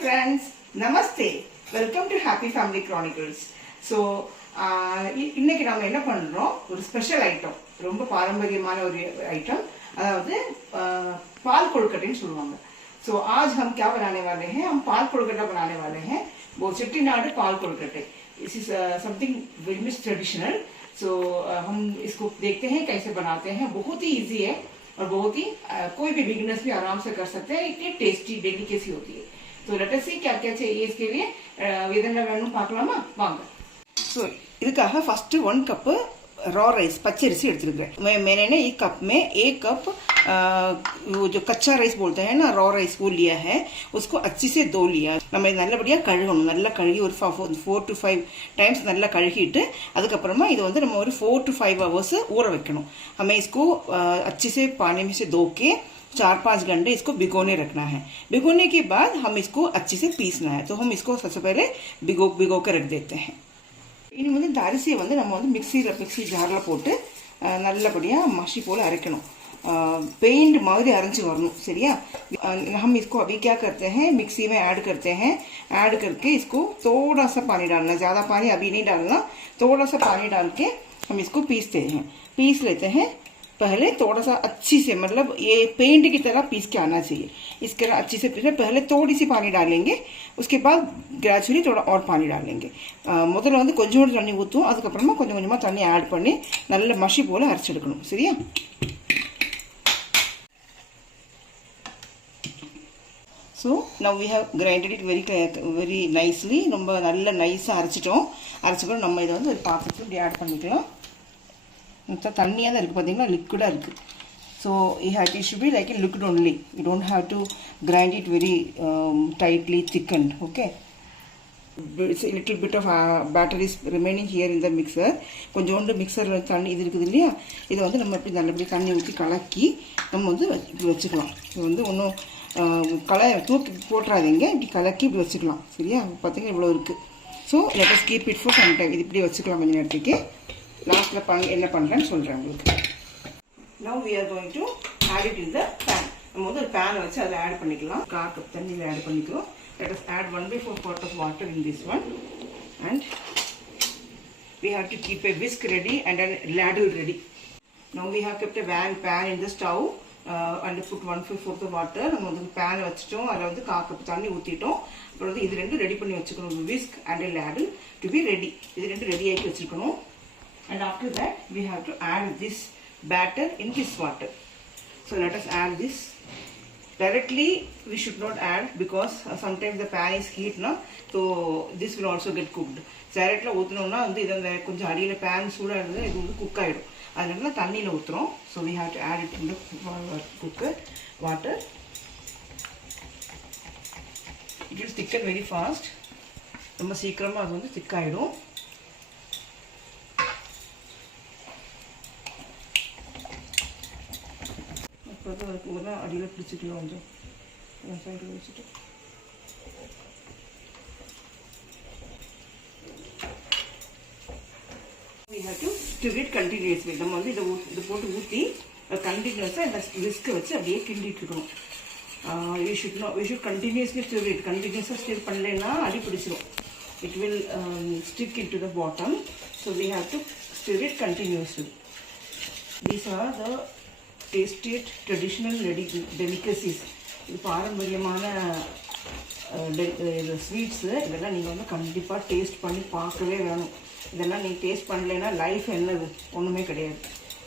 friends, Namaste. Welcome to Happy Family Chronicles. So, இன்னைக்கு நாம என்ன பண்றோம்? ஒரு ஸ்பெஷல் ஐட்டம், ரொம்ப பாரம்பரியமான ஒரு ஐட்டம், அதாவது பால் கொழுக்கட்டைன்னு சொல்லுவாங்க. So, आज हम क्या बनाने वाले हैं? हम पाल कोलकाता बनाने वाले हैं. वो चेट्टीनाडु पाल कोलकाटे. This is something very much traditional. So, हम इसको देखते हैं कैसे बनाते हैं. बहुत ही इजी है और बहुत ही कोई भी बिगिनर्स भी आराम से कर सकते हैं. इतनी टेस्टी डेलिकेसी होती है. तो लेट अस सी क्या क्या चाहिए इसके लिए. இதென்ன வேணும் பார்க்கலாமா? வாங்க. ஸோ இதுக்காக फर्स्ट 1 कप रॉ राइस पच्चरिसी எடுத்துருக்கேன். मैंने एक कप में 1 कप वो जो कच्चा राइस बोलते हैं ना, रॉ राइस, वो लिया है. उसको अच्छी से धो लिया. நம்ம நல்லபடியாக கழுகணும். நல்லா கழுகி ஒரு 4 to 5 டைம்ஸ் நல்லா கழுகிட்டு அதுக்கப்புறமா இது வந்து நம்ம ஒரு 4 to 5 hours ஊற வைக்கணும். हमें इसको अच्छे से पानी में से धो के 4-5 घंटे इसको भिगोने रखना है. भिगोने के बाद हम इसको अच्छे से पीसना है. तो हम इसको सबसे पहले भिगो कर रख देते हैं. இனி வந்து இந்த அரிசியை வந்து நம்ம வந்து மிக்ஸி ஜாரில் போட்டு நல்லபடியாக மஷி போல் அரைக்கணும். पेंट மாதிரி அரைஞ்சி வரணும். சரியா? हम इसको अभी क्या करते हैं, मिक्सी में ऐड करते हैं. ऐड करके इसको थोड़ा सा पानी डालना, ज़्यादा पानी अभी नहीं डालना. थोड़ा सा पानी डाल के हम इसको पीस लेते हैं. पहले थोड़ा सा अच्छी से, मतलब ये पेंट की तरह पीस के आना चाहिए. इसके तरह अच्छी से पीसना. पहले थोड़ी सी पानी डालेंगे, उसके बाद ग्रेजुअली थोड़ा और पानी डालेंगे. முதல்ல வந்து கொஞ்சோண்டு தண்ணி ஊற்றுவோம். அதுக்கப்புறமா கொஞ்சம் கொஞ்சமாக தண்ணி ஆட் பண்ணி நல்ல மஷி போல் அரைச்செடுக்கணும். சரியா? So now we have grinded it very nicely. ரொம்ப நல்ல நைஸாக அரைச்சிட்டோம். நம்ம இதை வந்து ஒரு பாத்திரத்தில் இப்படி ஆட் பண்ணிக்கலாம். தண்ணியாக தான் இருக்குது, பார்த்தீங்கன்னா லிக்விடாக இருக்குது. So it should be like a liquid only. You don't have to grind it very tightly thickened. Okay, it's a little bit of batter is remaining here in the mixer. கொஞ்சோண்டு மிக்சரில் தண்ணி இது இருக்குது இல்லையா, இதை வந்து நம்ம இப்படி நல்லபடியாக தண்ணி ஊற்றி கலக்கி நம்ம வந்து இப்படி வச்சுக்கலாம். இது வந்து ஒன்றும் தூக்கி போட்டுறாதீங்க, இப்படி கலக்கி இப்படி வச்சுக்கலாம். சரியா? பார்த்தீங்கன்னா இவ்வளோ இருக்குது. So let us keep it for some time. இது இப்படி வச்சுக்கலாம் கொஞ்சம் நேரத்துக்கு. லாஸ்ட்டில் என்ன பண்ணுறேன்னு சொல்கிறேன் உங்களுக்கு. Now we are going to add it in the pan. நம்ம வந்து ஒரு பேனை வச்சு அதில் ஆட் பண்ணிக்கலாம். 1/4 கப் தண்ணியில் ஆட் பண்ணிக்கிறோம். Let us add 1/4 quart of water in this one. And we have to keep a whisk ready and a ladle ready. Now we have kept a pan in the stove and put 1/4 of water. நம்ம வந்து பேனை வச்சுட்டோம். அதில் வந்து 1/4 cup தண்ணி ஊற்றிட்டோம். அப்புறம் வந்து இது ரெண்டும் ரெடி பண்ணி வச்சுக்கணும். whisk and a ladle to be ready. இது ரெண்டும் ரெடி ஆக்கி வச்சுருக்கணும். And after that we have to add this batter in this water. So let us add this. Directly we should not add because sometimes the pan is heat na, so this will also get cooked. Directly ஊத்துனோம்னா வந்து இது கொஞ்சம் அடியில் pan சூடாக இருந்தால் இது வந்து cook ஆகிடும். அதனால தண்ணியில் ஊற்றுறோம். So we have to add it in the cooker water. It will thicken very fast. ரொம்ப சீக்கிரமாக அது வந்து திக் ஆகிடும். அதுக்கு அடியில் பிடிச்சிக்கலாம். கொஞ்சம் சைடில் வச்சுட்டு we have to stir it continuously. நம்ம வந்து இது போட்டு ஊற்றி கண்டினியூஸாக இந்த விஸ்கை வச்சு அப்படியே கிண்டிட்டு இருக்கணும். we should continuously stir it. கண்டினியூஸாக ஸ்டிர் பண்ணலைன்னா அடி பிடிச்சிடும். it will stick into the bottom. So we have to stir it continuously. These are the tasted traditional delicacies. இது பாரம்பரியமான ஸ்வீட்ஸு. இதெல்லாம் நீங்கள் வந்து கண்டிப்பாக டேஸ்ட் பண்ணி பார்க்கவே வேணும். இதெல்லாம் நீங்கள் டேஸ்ட் பண்ணலைன்னா லைஃப் என்னது, ஒன்றுமே கிடையாது.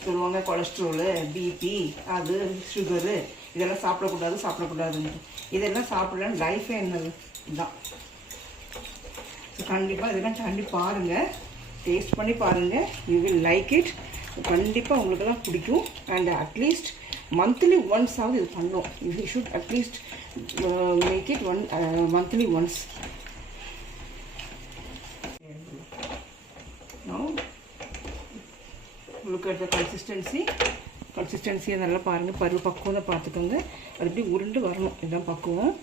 சொல்லுவாங்க கொலஸ்ட்ராலு, பிபி, அது சுகரு, இதெல்லாம் சாப்பிடக்கூடாதுன்னு. இதெல்லாம் சாப்பிடலன்னு லைஃபே என்னது, இதுதான். ஸோ கண்டிப்பாக இதெல்லாம் தாண்டி பாருங்கள், டேஸ்ட் பண்ணி பாருங்கள். You will like it. கண்டிப்பாக உங்களுக்கெல்லாம் பிடிக்கும். அண்ட் அட்லீஸ்ட் மந்த்லி ஒன்ஸ் ஆகுது இது பண்ணோம். You should at least make it monthly once. Now look at the consistency நல்லா பாருங்கள். பக்குவம் தான் பார்த்துக்கோங்க. அது எப்படி உருண்டு வரணும், இதுதான் பக்குவம்.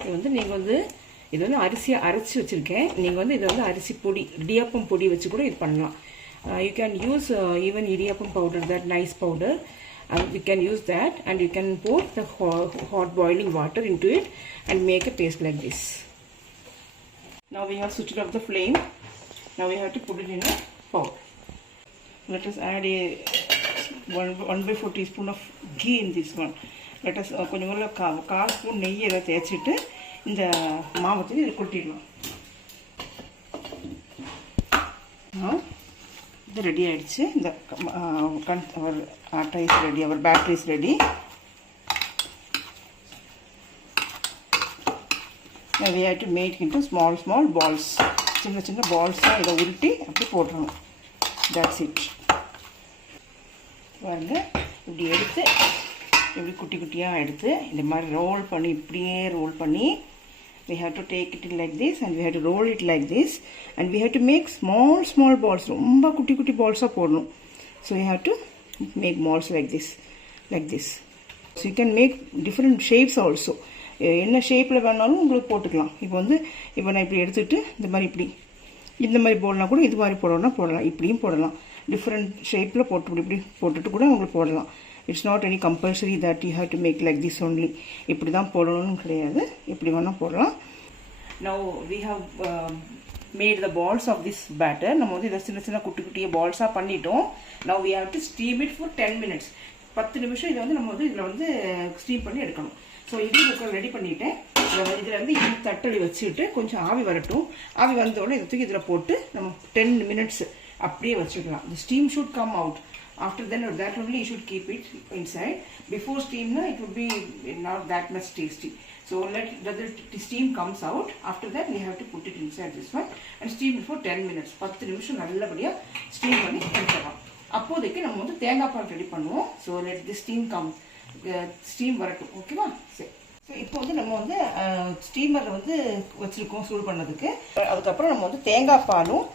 இது வந்து நீங்கள் வந்து இது வந்து அரிசியை அரைச்சி வச்சுருக்கேன். நீங்கள் வந்து இதை வந்து அரிசி பொடி, இடியாப்பம் பொடி வச்சு கூட இது பண்ணலாம். You can use even idiyappam powder, that nice powder. and we can use that, and you can pour the hot boiling water into it and make a paste like this. Now we have switched off the flame. Now we have to put it in a bowl. Let us add a 1/4 teaspoon of ghee in this one. Let us கொஞ்சம் கால் spoon நெய் எல்லாம் தேய்ச்சிட்டு இந்த மாவத்தையும் இதில் கொட்டிடலாம். இது ready ஆகிடுச்சு. இந்த our atta is ready, our batter is ready. we have to make into small balls. சின்ன சின்ன பால்ஸாக இதை உருட்டி அப்படி போட்டுருணும். That's it. பாருங்க, இப்படி எடுத்து இப்படி குட்டி குட்டியாக எடுத்து இந்த மாதிரி ரோல் பண்ணி இப்படியே ரோல் பண்ணி we have to take it like this and we have to roll it like this and we have to make small balls. ரொம்ப குட்டி குட்டி பால்ஸாக போடணும். so you have to make balls like this. so you can make different shapes also. என்ன ஷேப்பில் வேணாலும் உங்களுக்கு போட்டுக்கலாம். இப்போ நான் இப்படி எடுத்துகிட்டு இந்த மாதிரி போடலாம், கூட இது மாதிரி போடலாம், இப்படியும் போடலாம். டிஃப்ரெண்ட் ஷேப்பில் இப்படி போட்டுட்டு கூட உங்களுக்கு போடலாம். It's not any compulsory that you have to make like this only. இப்படி தான் போடணும்னு கிடையாது, எப்படி வேணால் போடலாம். Now we have made the balls of this batter. நம்ம இதை சின்ன சின்ன குட்டி குட்டியாக பால்ஸாக பண்ணிட்டோம். Now we have to steam it for 10 minutes. 10 நிமிஷம் இதை நம்ம இதில் ஸ்டீம் பண்ணி எடுக்கணும். ஸோ இட்லி குக்கர் ரெடி பண்ணிவிட்டேன். இதில் இட்லி தட்டடி வச்சுட்டு கொஞ்சம் ஆவி வரட்டும். ஆவி வந்தோடனே இதை தூக்கி இதில் போட்டு நம்ம 10 minutes அப்படியே வச்சுக்கலாம். The steam should come out. After then, that only you should keep it inside. Before steam, it would be not that much tasty. So let the steam comes out. After that, we have to put it inside this one and steam it for 10 minutes. 10 நிமிஷம் நல்லபடியாக steam பண்ணி எடுத்துக்கலாம். அப்போதைக்கு நம்ம தேங்காய் பால் ready பண்ணுவோம். So let the steam come, steam வரட்டும். ஓகேவா? சரி. ஸோ இப்போ நம்ம ஸ்டீமரில் வச்சுருக்கோம் சூடு பண்ணதுக்கு. அதுக்கப்புறம் நம்ம தேங்காய் பாலும்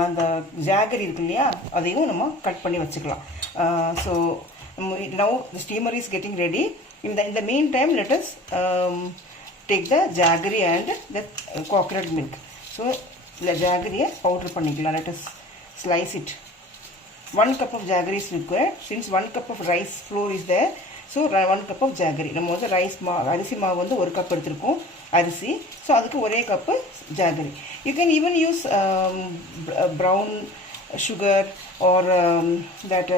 அந்த ஜாகரி இருக்கு இல்லையா, அதையும் நம்ம கட் பண்ணி வச்சுக்கலாம். So now the steamer is getting ready. In the mean time let us take the jaggery and the coconut milk. So இந்த ஜாகரியை பவுடர் பண்ணிக்கலாம். Let us slice it. 1 cup of jaggery is required. Since 1 cup of rice flour is there, so 1 cup of jaggery. நம்ம அரிசி மாவு 1 cup எடுத்துருக்கோம் அரிசி. So அதுக்கு ஒரே cup jaggery. You can even use brown sugar or that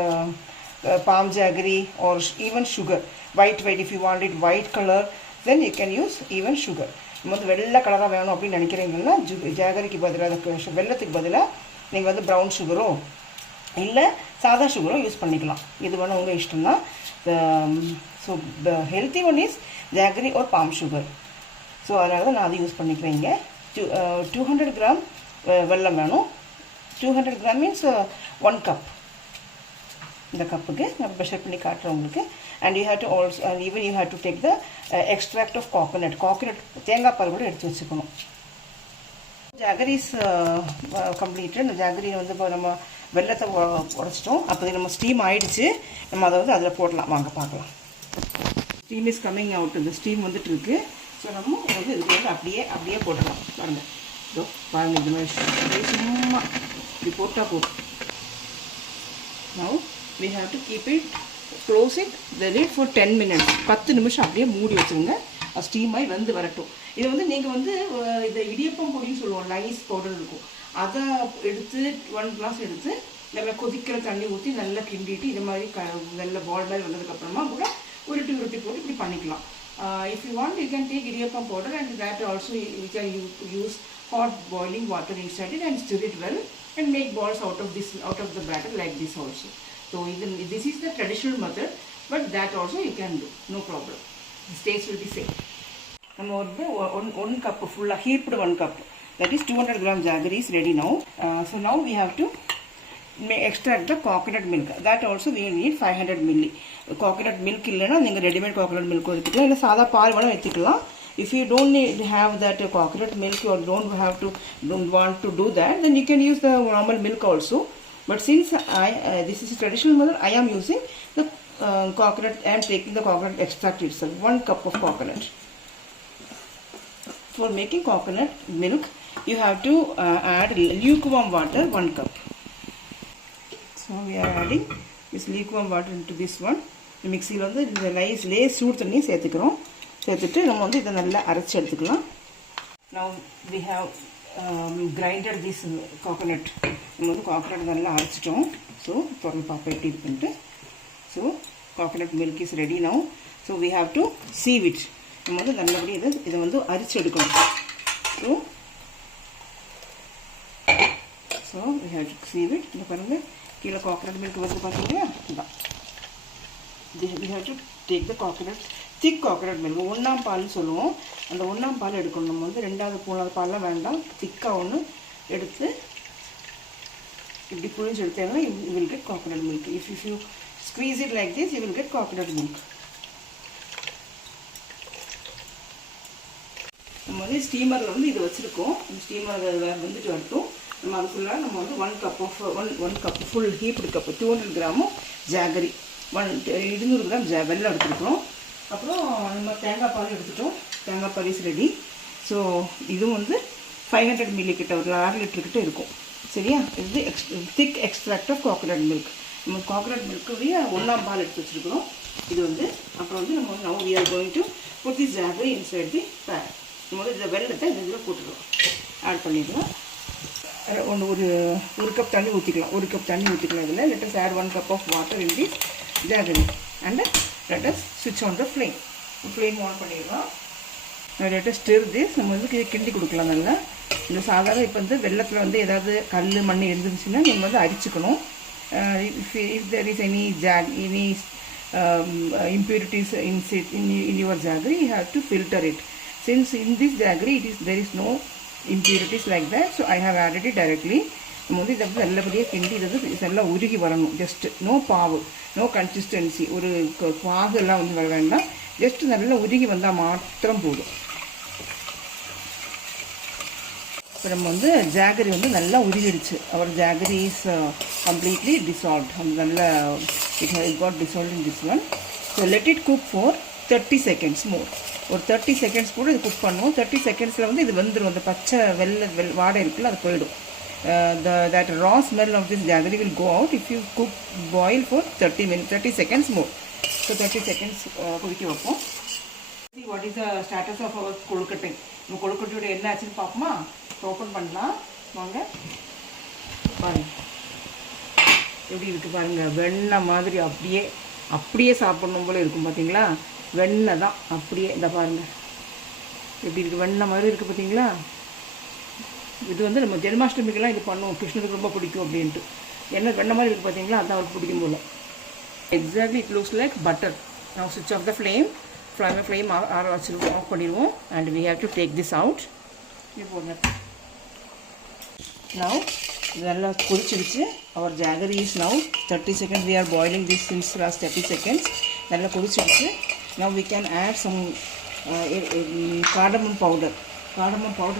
palm jaggery or even sugar. White, if you want it white color, then you can use even sugar. நம்ம வெள்ளை கலராக வேணும் அப்படின்னு நினைக்கிறீங்கன்னா ஜாகரிக்கு பதிலாக வெள்ளத்துக்கு பதிலாக நீங்கள் ப்ரௌன் சுகரோ இல்லை சாதா சுகரோ யூஸ் பண்ணிக்கலாம். இது வேணும் உங்கள் இஷ்டம் தான். So the healthy one is jaggery or palm sugar. So அதனால தான் நான் அதை யூஸ் பண்ணிக்கிறேன். இங்கே 200 கிராம் வெல்லம் வேணும். 200 கிராம் மீன்ஸ் 1 கப். இந்த கப்புக்கு நான் மெஷர் பண்ணி காட்டுறேன் உங்களுக்கு. And you have to also even you have to take the extract of coconut தேங்காய் பால் கூட எடுத்து வச்சுக்கணும். Jaggery is completed. இந்த ஜாகரியை இப்போ நம்ம வெள்ளத்தை உடச்சிட்டோம். அப்போது நம்ம ஸ்டீம் ஆகிடுச்சு. நம்ம அதில் போடலாம். வாங்க பார்க்கலாம். Steam is coming out. இந்த ஸ்டீம் வந்துட்டுருக்கு. ஸோ நம்ம இதுக்கு அப்படியே போட்டுடலாம். பாருங்கள், இதோ பாருங்கள், இந்த மாதிரி சும்மா இப்படி போட்டால் போதும். Now we have to keep it, close it, the lid for 10 minutes. 10 நிமிஷம் அப்படியே மூடி வச்சுருங்க. ஸ்டீம் ஆகி வரட்டும். இது நீங்கள் இந்த இடியப்பம் பொடின்னு சொல்லுவோம், நைஸ் பவுடர் இருக்கும். அதை எடுத்து 1 glass எடுத்து நம்ம கொதிக்கிற தண்ணி ஊற்றி நல்லா கிண்டிட்டு இது மாதிரி நல்ல பால் மாதிரி வந்ததுக்கப்புறமா கூட உருட்டி போட்டு இப்படி பண்ணிக்கலாம். If you want, you can take idiyappam powder and that also you can use hot boiling water inside it and stir it well and make balls out of the batter like this also. So this is the traditional method, but that also you can do, no problem. The taste will be same. நம்ம 1 cup full heaped 1 cup, that is 200 gram jaggery is ready now. So now we have to extract the coconut milk. That also we need 500 milli. Coconut milk இல்லைன்னா நீங்கள் readymade coconut milk எடுத்துக்கலாம், இல்லை சாதா பால் வேணால் எடுத்துக்கலாம். If you don't have that coconut milk or don't want to do that, then you can use the normal milk also. But since this is a traditional method, I am using the coconut. I am taking the coconut extract itself, 1 cup of coconut. For making coconut milk, you have to add lukewarm water, 1 cup. So we are adding this lukewarm water into this one. மிக்சியில் வந்து இந்த lace சூடு தண்ணி சேர்த்துக்கிறோம். சேர்த்துட்டு நம்ம வந்து இதை நல்லா அரைச்சி எடுத்துக்கலாம். Now we have grinded this coconut. நம்ம வந்து coconut நல்லா அரைச்சிட்டோம். ஸோ திறந்து பார்ப்போம் எப்படி இருக்குன்ட்டு. So coconut milk is ready now. So we have to sieve it. நம்ம வந்து நல்லபடி இதை வந்து அரிச்சு எடுக்கணும். So we have to sieve it. இந்த பாருங்க கீழே coconut milk வந்து பார்த்தீங்கன்னா இதுதான். we have to take the coconut, thick coconut milk. ஒன்றாம் பால்னு சொல்லுவோம். அந்த ஒன்றாம் பால் எடுக்கணும். நம்ம வந்து ரெண்டாவது மூணாவது பால்லாம் வேண்டாம். திக்காக ஒன்று எடுத்து இப்படி புழிஞ்சு எடுத்தீங்கன்னா you will get coconut milk. If you squeeze it like this, you will get coconut milk. நம்ம வந்து ஸ்டீமரில் வந்து இது வச்சுருக்கோம். இந்த ஸ்டீமரில் வந்துட்டு வரட்டும். நம்ம அதுக்குள்ளே நம்ம வந்து 1 கப் ஃபுல் ஹீப்டு கப்பு 200 கிராமும் ஜாகரி 200 கிராம் வெல்லம் எடுத்துருக்கோம். அப்புறம் நம்ம தேங்காய் பால் எடுத்துட்டோம். தேங்காய் பால் இஸ் ரெடி. ஸோ இதுவும் வந்து 500 மில்லி கிட்ட ஒரு 6 லிட்டர் கிட்ட இருக்கும். சரியா? இது திக் எக்ஸ்ட்ராக்ட் ஆஃப் கோகோனட் மில்க். நம்ம கோகோனட் மில்க்குடைய 1ஆம் பால் எடுத்து வச்சுருக்கிறோம். இது வந்து அப்புறம் வந்து நம்ம now we are going to put this jaggery inside the pan. நம்ம வந்து இந்த வெல்லத்தை இந்த இதில் போட்டுருவோம். ஆட் பண்ணிடலாம். ஒரு கப் தண்ணி ஊற்றிக்கலாம். 1 கப் தண்ணி ஊற்றிக்கலாம். இதில் let us add 1 cup of water in this jaggery and let us switch on the flame. Flame on பண்ணிடலாம். let us stir this. நம்ம வந்து கிண்டி கொடுக்கலாம் நல்லா. இந்த சாதாரண இப்போ வந்து வெள்ளத்தில் வந்து ஏதாவது கல் மண் இருந்துச்சுன்னா நீங்கள் வந்து அரிச்சுக்கணும். if there is any impurities in your jaggery, you have to filter it. Since in this jaggery there is no impurities like that, so I have added it directly. நம்ம வந்து இதை வந்து நல்லபடியாக கிண்டி இது வந்து நல்லா உருகி வரணும். ஜஸ்ட் நோ பாவு, நோ கன்சிஸ்டன்சி, ஒரு பாகு எல்லாம் வந்து வர வேண்டாம். ஜஸ்ட் நல்லா உருகி வந்தால் மாத்திரம் போதும். இப்போ நம்ம வந்து ஜாகரி வந்து நல்லா உருகிடுச்சு. Our jaggery is completely dissolved. அந்த நல்லா it got dissolve in this one. So let it cook for 30 seconds more. ஒரு 30 செகண்ட்ஸ் கூட இது குக் பண்ணுவோம். 30 செகண்ட்ஸில் வந்து இது வந்துடும். அந்த பச்சை வாடை இருக்குல்ல அது போயிடும். that raw smell of this jaggery will go out if you boil for 30 seconds more. So 30 seconds கொதிக்க வைப்போம். See what is the status of our கொழுக்கட்டை. நம்ம கொழுக்கட்டையோட என்ன ஆச்சுன்னு பார்ப்போமா? ஓப்பன் பண்ணலாம் வாங்க. பாருங்க எப்படி இருக்குது பாருங்கள். வெண்ணெய் மாதிரி அப்படியே சாப்பிட்ணும் போல இருக்கும். பார்த்தீங்களா? வெண்ணெய் தான் அப்படியே. இந்த பாருங்கள் எப்படி இருக்குது. வெண்ணெய் மாதிரி இருக்குது பார்த்தீங்களா? இது வந்து நம்ம ஜென்மாஷ்டமிக்கெல்லாம் இது பண்ணுவோம். கிருஷ்ணருக்கு ரொம்ப பிடிக்கும் அப்படின்ட்டு. என்ன வெண்ணெய் மாதிரி இருக்குது பார்த்தீங்களா? அதுதான் அவருக்கு பிடிக்கும் போல். Exactly it looks like butter. நான் சுவிட்ச் ஆஃப் த ஃப்ளேம் ஆஃப் பண்ணிடுவோம். And we have to take this out. இது போடுங்க. now நல்லா கொதிச்சிடுச்சு. Our jaggery is now 30 seconds. we are boiling this since last 30 seconds. நல்லா கொதிச்சிடுச்சு. now we can add some cardamom powder.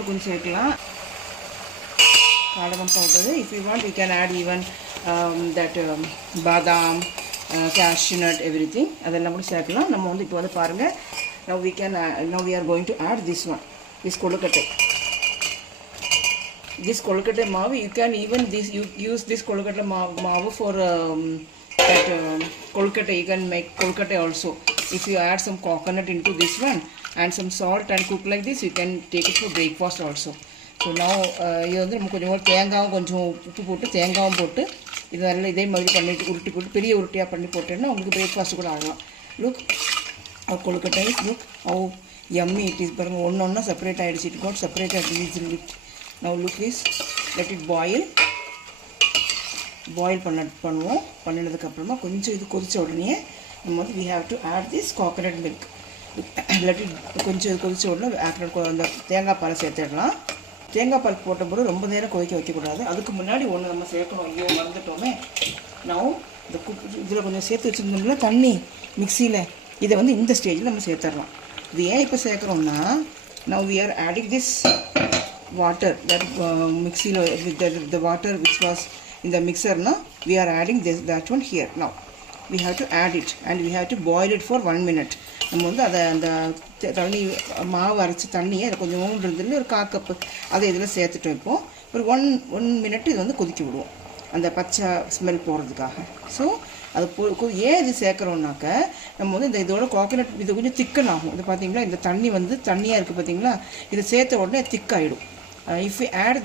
கொஞ்சம் சேர்க்கலாம். cardamom powder, if you want you can add even that badam, cashew nut, everything. அதெல்லாம் கூட சேர்க்கலாம். நம்ம வந்து இப்போ வந்து பாருங்கள். now we are going to add this one, this kozhukattai. This கொழுக்கட்டை மாவு, you can even use this கொழுக்கட்டை மாவு for that kozhukattai. You can make kozhukattai also. If you add some coconut into this one and some salt and cook like this, you can take it for breakfast also. So now இது வந்து நம்ம கொஞ்சம் தேங்காயும் கொஞ்சம் உப்பு போட்டு தேங்காயும் போட்டு இது நல்லா இதே மாதிரி பண்ணிட்டு உருட்டி போட்டு பெரிய உருட்டியாக பண்ணி போட்டேன்னா உங்களுக்கு பிரேக்ஃபாஸ்ட் கூட ஆகலாம். Look kozhukattai, look how yummy it is. பாருங்கள் ஒன்றா செப்பரேட் ஆகிடுச்சு. It got separated easily. now look this, let it boil பண்ணுவோம். பண்ணினதுக்கப்புறமா கொஞ்சம் இது கொதித்த உடனே நம்ம வந்து we have to add this coconut milk. let it கொஞ்சம் இது கொதித்த உடனே அந்த தேங்காய் பாலை சேர்த்துடலாம். தேங்காய் பால் போட்டபோது ரொம்ப நேரம் கொதிக்க வைக்கக்கூடாது. அதுக்கு முன்னாடி ஒன்று நம்ம சேர்க்கணும். ஐயோ மறந்துட்டோமே. now இந்த இதில் கொஞ்சம் சேர்த்து வச்சுருந்தோம்ல தண்ணி மிக்சியில், இதை வந்து இந்த ஸ்டேஜில் நம்ம சேர்த்துடலாம். இது ஏன் இப்போ சேர்க்குறோம்னா now we are adding this water that mixing with the water which was in the mixer. Now we are adding that one here. Now we have to add it and we have to boil it for 1 minute. நம்ம வந்து அதை அந்த தண்ணி மாவு அரைச்சி தண்ணியை அதை கொஞ்சம் இருந்துல ஒரு 1/4 கப்பு அதை இதில் சேர்த்துட்டோம். இப்போது ஒரு 1 minute இது வந்து கொதிக்க விடுவோம் அந்த பச்சை ஸ்மெல் போகிறதுக்காக. ஸோ அது ஏன் இது சேர்க்குறோம்னாக்க நம்ம வந்து இந்த இதோட கோகனட் இது கொஞ்சம் திக்கன் ஆகும். இது பார்த்தீங்களா, இந்த தண்ணி வந்து தண்ணியாக இருக்குது பார்த்தீங்களா, இதை சேர்த்த உடனே திக்காயிடும். If we add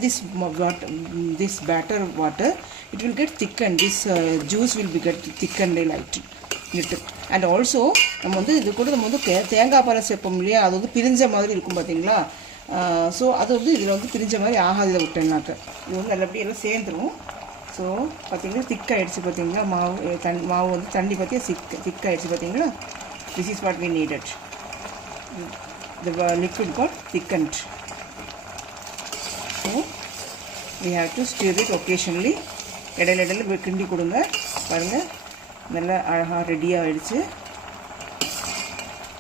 this batter water, it will get thickened. This juice will be get thickened a little. And also நம்ம வந்து இது கூட நம்ம வந்து தேங்காய் பால் சேர்ப்போம் இல்லையா, அது வந்து பிரிஞ்ச மாதிரி இருக்கும் பார்த்தீங்களா. ஸோ அது வந்து இதில் வந்து பிரிஞ்ச மாதிரி ஆகாது. இதை விட்டேன்னாக்க இது வந்து நல்லபடியாக எல்லாம் சேர்ந்துடும். ஸோ பார்த்தீங்கன்னா திக்காயிடுச்சு பார்த்தீங்களா, மாவு வந்து தண்ணி பார்த்தியா திக்காயிடுச்சு பார்த்தீங்களா. This is what we needed. The liquid got thickened. So we have to stir it occasionally. இடையில கிண்டி கொடுங்க. பாருங்கள் நல்லா அழகாக ரெடியாக ஆகிடுச்சு.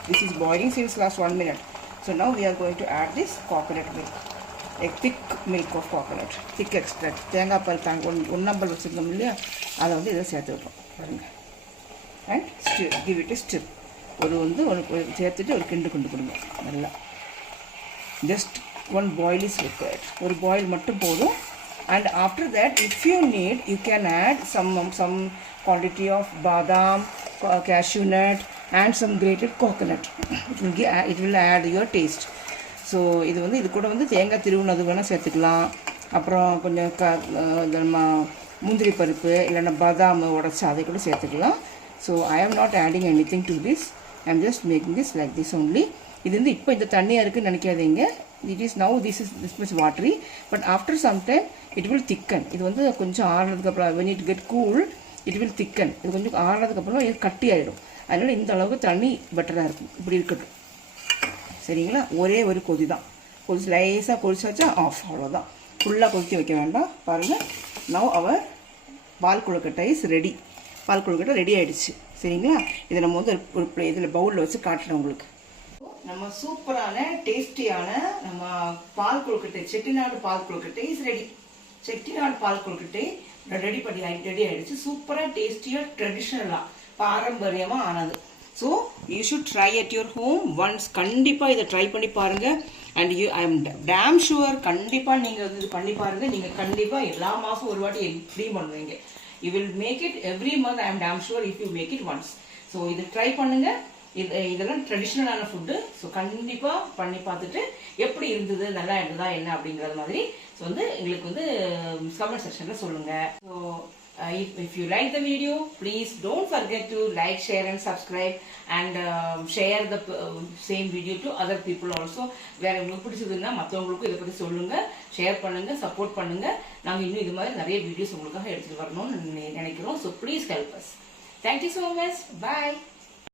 This is boiling since last 1 minute. So now we are going to add this coconut milk, a thick milk of coconut, thick extract. தேங்காய் பால் ஒன்னாம்பல் வச்சுருந்தோம் இல்லையா, அதை வந்து இதை சேர்த்து வைப்போம் பாருங்கள். And stir, give it stir. ஒரு சேர்த்துட்டு ஒரு கிண்டு கொடுங்க நல்லா. Just 1 boil is required. ஒரு பாயில் மட்டும் போதும். And after that, if you need, you can add some quantity of badam, cashew nut and some grated coconut. It will add your taste. So இது வந்து இது கூட வந்து தேங்காய் திருவுனது வேணால் சேர்த்துக்கலாம். அப்புறம் கொஞ்சம் நம்ம முந்திரி பருப்பு இல்லைன்னா பாதாம் உடச்சி அதை கூட சேர்த்துக்கலாம். So I am not adding anything to this. I am just making this like this only. இது வந்து இப்போ இந்த தண்ணியாக இருக்குன்னு நினைக்காதீங்க. It is now this much watery, but after some time it will thicken. இது வந்து கொஞ்சம் ஆறுனதுக்கப்புறம் when it get cool it will thicken. இது கொஞ்சம் ஆறுனதுக்கப்புறம் இது கட்டி ஆகிடும். அதனால் இந்த அளவுக்கு தண்ணி பெட்டராக இருக்கும். இப்படி இருக்கட்டும் சரிங்களா. ஒரே ஒரு கொதி தான், லேசாக கொதிச்சாச்சா ஆஃப், அவ்வளோதான். ஃபுல்லாக கொதிக்க வைக்க வேண்டாம். பாருங்கள், now our paal kozhukattai is ready. பால் கொழுக்கட்டை ரெடி ஆகிடுச்சு சரிங்களா. இதை நம்ம வந்து ஒரு இதில் பவுலில் வச்சு காட்டுறேன் உங்களுக்கு. நம்ம சூப்பரான டேஸ்டியான நம்ம பால் கொழுக்கட்டை, செட்டிநாடு பால் கொழுக்கட்டை இஸ் ரெடி. செட்டிநாடு பால் கொழுக்கட்டை ரெடி ஆயிடுச்சு. சூப்பராக டேஸ்டியாக ட்ரெடிஷ்னலாக பாரம்பரியமாக ஆனது. So you should try at your home once. கண்டிப்பாக இதை ட்ரை பண்ணி பாருங்கள். And I am damn sure கண்டிப்பாக நீங்கள் வந்து இது பண்ணி பாருங்கள். நீங்கள் கண்டிப்பாக எல்லா மாதம் ஒரு வாட்டி ஃப்ரீ பண்ணுவீங்க. You will make it every month. I am damn sure if you make it once. So இது ட்ரை பண்ணுங்கள். இதெல்லாம் ட்ரெடிஷ்னலான ஃபுட்டு. ஸோ கண்டிப்பாக பண்ணி பார்த்துட்டு எப்படி இருந்தது, நல்லா இருந்ததா என்ன அப்படிங்கிறது மாதிரி ஸோ வந்து எங்களுக்கு வந்து கமெண்ட் செக்ஷனில் சொல்லுங்கள். So if you like the video, please don't forget to like, share and subscribe and share the same video to other people also. வேற உங்களுக்கு பிடிச்சதுன்னா மற்றவங்களுக்கும் இதை பற்றி சொல்லுங்கள், ஷேர் பண்ணுங்கள், சப்போர்ட் பண்ணுங்கள். நாங்கள் இன்னும் இது மாதிரி நிறைய வீடியோஸ் உங்களுக்காக எடுத்துகிட்டு வரணும்னு நினைக்கிறோம். So please help us. Thank you so much. Bye.